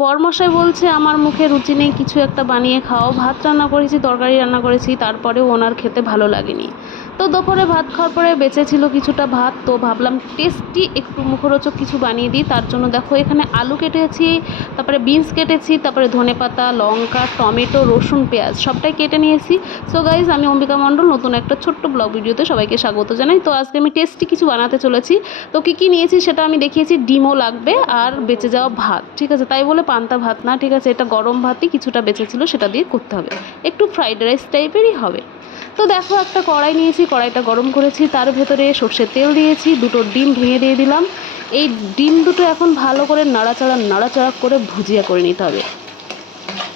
বরমশাই বলছে আমার মুখে রুচি নেই, কিছু একটা বানিয়ে খাও। ভাত রান্না করেছি, তরকারি রান্না করেছি, তারপরেও ওনার খেতে ভালো লাগেনি। তো দুপুরে ভাত খাওয়ার পরে বেঁচেছিল কিছুটা ভাত, তো ভাবলাম টেস্টি একটু মুখরোচক কিছু বানিয়ে দিই। তার জন্য দেখো এখানে আলু কেটেছি, তারপরে বিনস কেটেছি, তারপরে ধনেপাতা, লঙ্কা, টমেটো, রসুন, পেঁয়াজ সবটাই কেটে নিয়েছি। সো গাইজ, আমি অম্বিকা মণ্ডল নতুন একটা ছোট্ট ব্লগ ভিডিওতে সবাইকে স্বাগত জানাই। তো আজকে আমি টেস্টি কিছু বানাতে চলেছি। তো কী কী নিয়েছি সেটা আমি দেখিয়েছি। ডিমও লাগবে আর বেঁচে যাওয়া ভাত, ঠিক আছে? তাই বলে পান্তা ভাত না, ঠিক আছে? এটা গরম ভাতই কিছুটা বেঁচেছিল, সেটা দিয়ে করতে হবে, একটু ফ্রাইড রাইস টাইপেরই হবে। তো দেখো একটা কড়াই নিয়েছি, কড়াইটা গরম করেছি, তার ভেতরে সর্ষের তেল দিয়েছি, দুটো ডিম ভেঙে দিয়ে দিলাম। এই ডিম দুটো এখন ভালো করে নাড়াচাড়া করে ভুজিয়া করে নিতে হবে।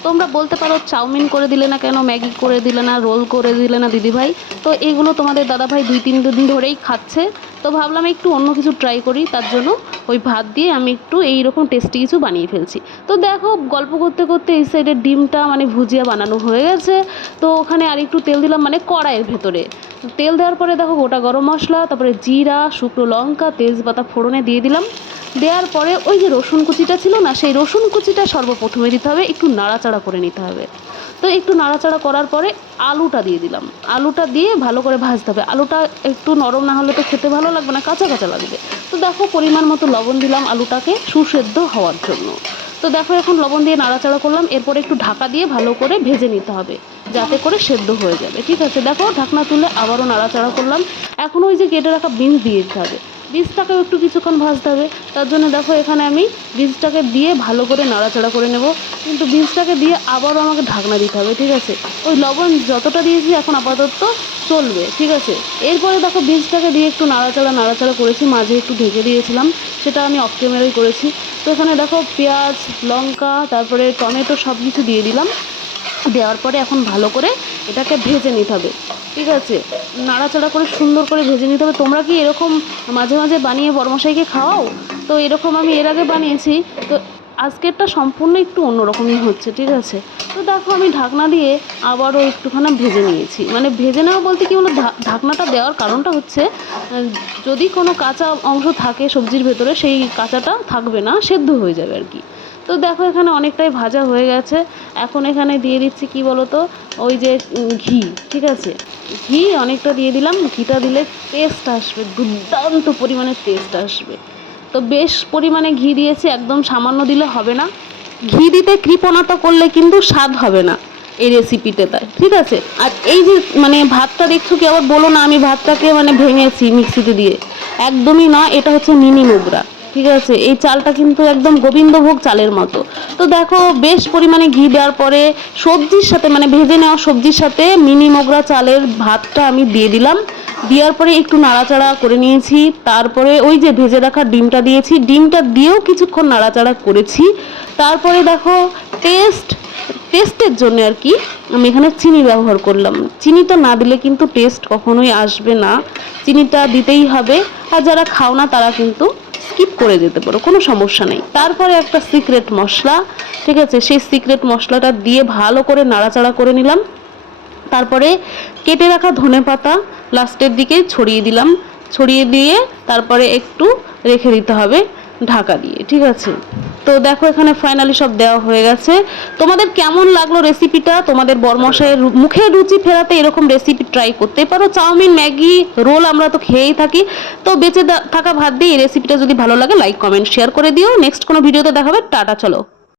তোমরা বলতে পারো চাউমিন করে দিলে না কেন, ম্যাগি করে দিলে না, রোল করে দিলে না দিদিভাই? তো এগুলো তোমাদের দাদাভাই 2-3 দিন ধরেই খাচ্ছে। তো ভাবলাম একটু অন্য কিছু ট্রাই করি, তার জন্য ওই ভাত দিয়ে আমি একটু এইরকম টেস্টি কিছু বানিয়ে ফেলছি। তো দেখো গল্প করতে করতে এই সাইডের ডিমটা মানে ভুজিয়া বানানো হয়ে গেছে। তো ওখানে আর একটু তেল দিলাম, মানে কড়াইয়ের ভেতরে তেল দেওয়ার পরে দেখো গোটা গরম মশলা, তারপরে জিরা, শুকনো লঙ্কা, তেজপাতা ফোড়নে দিয়ে দিলাম। দেওয়ার পরে ওই যে রসুন কুচিটা ছিল না, সেই রসুন কুচিটা সর্বপ্রথমে দিতে হবে, একটু নাড়াচাড়া করে নিতে হবে। তো একটু নাড়াচাড়া করার পরে আলুটা দিয়ে দিলাম। আলুটা দিয়ে ভালো করে ভাজতে হবে। আলুটা একটু নরম না হলে তো খেতে ভালো লাগবে না, কাঁচা কাঁচা লাগবে। তো দেখো পরিমাণ মতো লবণ দিলাম আলুটাকে সুসেদ্ধ হওয়ার জন্য। তো দেখো এখন লবণ দিয়ে নাড়াচাড়া করলাম, এরপরে একটু ঢাকা দিয়ে ভালো করে ভেজে নিতে হবে, যাতে করে সেদ্ধ হয়ে যাবে, ঠিক আছে? দেখো ঢাকনা তুলে আবারও নাড়াচাড়া করলাম। এখন ওই যে কেটে রাখা বিনস দিয়ে দিতে হবে, বীজটাকেও একটু কিছুক্ষণ ভাজতে হবে। তার জন্য দেখো এখানে আমি বীজটাকে দিয়ে ভালো করে নাড়াচাড়া করে নেব, কিন্তু বীজটাকে দিয়ে আবারও আমাকে ঢাকনা দিতে হবে, ঠিক আছে? ওই লবণ যতটা দিয়েছি এখন আপাতত চলবে, ঠিক আছে? এরপরে দেখো বীজটাকে দিয়ে একটু নাড়াচাড়া করেছি, মাঝে একটু ঢেকে দিয়েছিলাম, সেটা আমি অফ ক্যামেরায় করেছি। তো এখানে দেখো পেঁয়াজ, লঙ্কা, তারপরে টমেটো সব কিছু দিয়ে দিলাম। দেওয়ার পরে এখন ভালো করে এটাকে ভেজে নিতে হবে, ঠিক আছে? নাড়াচাড়া করে সুন্দর করে ভেজে নিতে হবে। তোমরা কি এরকম মাঝে মাঝে বানিয়ে বড়মশাইকে খাওয়াও? তো এরকম আমি এর আগে বানিয়েছি, তো আজকেরটা সম্পূর্ণ একটু অন্যরকমই হচ্ছে, ঠিক আছে? তো দেখো আমি ঢাকনা দিয়ে আবারও একটুখানি ভেজে নিয়েছি। মানে ভেজে নেওয়া বলতে কি হলো, ঢাকনাটা দেওয়ার কারণটা হচ্ছে যদি কোনো কাঁচা অংশ থাকে সবজির ভেতরে, সেই কাঁচাটা থাকবে না, সেদ্ধ হয়ে যাবে আর কি। তো দেখো এখানে অনেকটাই ভাজা হয়ে গেছে। এখন এখানে দিয়ে দিচ্ছি কি বলো তো, ওই যে ঘি, ঠিক আছে? ঘি অনেকটা দিয়ে দিলাম। ঘিটা দিলে টেস্ট আসবে, দুর্দান্ত পরিমাণে টেস্ট আসবে। তো বেশ পরিমাণে ঘি দিয়েছি, একদম সামান্য দিলে হবে না। ঘি দিতে কৃপণতা করলে কিন্তু স্বাদ হবে না এই রেসিপিতে, তাই ঠিক আছে? আর এই যে মানে ভাতটা দেখছো কি, আবার বলো না আমি ভাতটাকে মানে ভেঙেছি মিক্সিতে দিয়ে, একদমই না। এটা হচ্ছে মিনি মোগরা, ঠিক আছে? এই চালটা কিন্তু একদম গোবিন্দভোগ চালের মতো। তো দেখো বেশ পরিমাণে ঘি দেওয়ার পরে সবজির সাথে মানে ভেজে নেওয়া সবজির সাথে মিনি মোগরা চালের ভাতটা আমি দিয়ে দিলাম। দেওয়ার পরে একটু নাড়াচাড়া করে নিয়েছি, তারপরে ওই যে ভেজে রাখা ডিমটা দিয়েছি, ডিমটা দিয়েও কিছুক্ষণ নাড়াচাড়া করেছি। তারপরে দেখো টেস্টের জন্য আর কি আমি এখানে চিনি ব্যবহার করলাম। চিনিটা না দিলে কিন্তু টেস্ট কখনোই আসবে না, চিনিটা দিতেই হবে। আর যারা খাও না তারা কিন্তু স্কিপ করে যেতে পারো, কোনো সমস্যা নেই। তারপরে একটা সিক্রেট মশলা, ঠিক আছে? সেই সিক্রেট মশলাটা দিয়ে ভালো করে নাড়াচাড়া করে নিলাম। তারপরে কেটে রাখা ধনেপাতা লাস্টের দিকে ছড়িয়ে দিলাম। ছড়িয়ে দিয়ে তারপরে একটু রেখে দিতে হবে ঢাকা দিয়ে, ঠিক আছে? তো দেখো এখানে ফাইনালি সব দেওয়া হয়ে গেছে। তোমাদের কেমন লাগলো রেসিপিটা? তোমাদের বরমশাইয়ের মুখের রুচি ফেরাতে এরকম রেসিপি ট্রাই করতে পারো। চাউমিন, ম্যাগি, রোল আমরা তো খেয়েই থাকি। তো বেঁচে থাকা ভাত দিয়ে এই রেসিপিটা যদি ভালো লাগে লাইক, কমেন্ট, শেয়ার করে দিও। নেক্সট কোনো ভিডিওতে দেখাবে। টাটা, চলো।